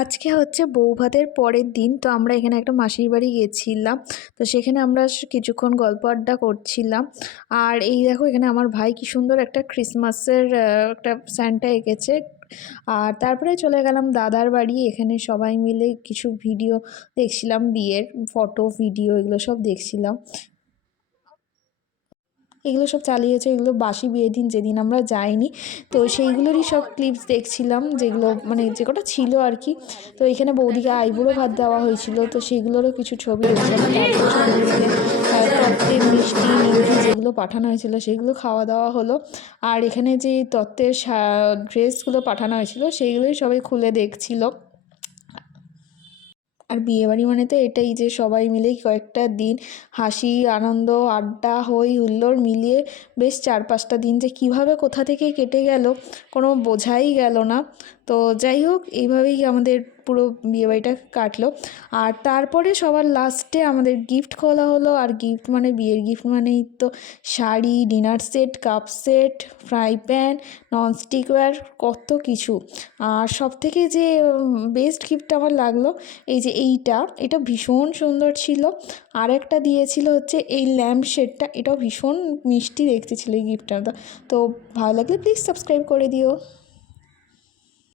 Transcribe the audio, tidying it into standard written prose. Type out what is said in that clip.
আজকে হচ্ছে বৌভাতের পরের দিন। তো আমরা এখানে একটা মাসির বাড়ি গেছিলাম। তো সেখানে আমরা কিছুক্ষণ গল্প আড্ডা করছিলাম। আর এই দেখো এখানে আমার ভাই কি সুন্দর একটা ক্রিসমাসের একটা স্যান্টা এঁকেছে। আর তারপরে চলে গেলাম দাদার বাড়ি। এখানে সবাই মিলে কিছু ভিডিও দেখছিলাম, বিয়ের ফটো ভিডিও এগুলো সব দেখছিলাম। এগুলো সব চালিয়েছে, এগুলো বাসি বিয়ের দিন যেদিন আমরা যাইনি, তো সেইগুলোরই সব ক্লিপস দেখছিলাম, যেগুলো মানে যে কটা ছিল আর কি। তো এখানে বৌদিকে আইবুড়ো ভাত দেওয়া হয়েছিল, তো সেগুলোরও কিছু ছবি দেখছিলাম। তারপরে সবাই মিলে তত্ত্বের মিষ্টি নিমকি যেগুলো পাঠানো হয়েছিল সেগুলো খাওয়া দাওয়া হলো। আর এখানে যে তত্ত্বের ড্রেসগুলো পাঠানো হয়েছিল সেইগুলোই সবাই খুলে দেখছিল। আর বিয়েবাড়ি মানে তো এটাই যে সবাই মিলে কয়েকটা দিন হাসি আনন্দ আড্ডা হই হুল্লোড় মিলিয়ে বেশ 4-5টা দিন যে কীভাবে কোথা থেকে কেটে গেল কোনো বোঝাই গেল না। তো যাই হোক, এইভাবেই আমাদের পুরো বিয়েবাড়িটা কাটলো। আর তারপরে সবার লাস্টে আমাদের গিফট খোলা হলো। আর গিফট মানে বিয়ের গিফট মানেই তো sari, dinner set, cup set, fry pan, nonstick ware, কত কিছু। আর সবথেকে যে বেস্ট গিফটটা আমার লাগলো এটা ভীষণ সুন্দর ছিল। আর একটা দিয়েছিল হচ্ছে এই ল্যাম্প শেডটা, এটাও ভীষণ মিষ্টি দেখতে ছিল এই গিফটটা। তো ভালো লাগলে প্লিজ সাবস্ক্রাইব করে দিও।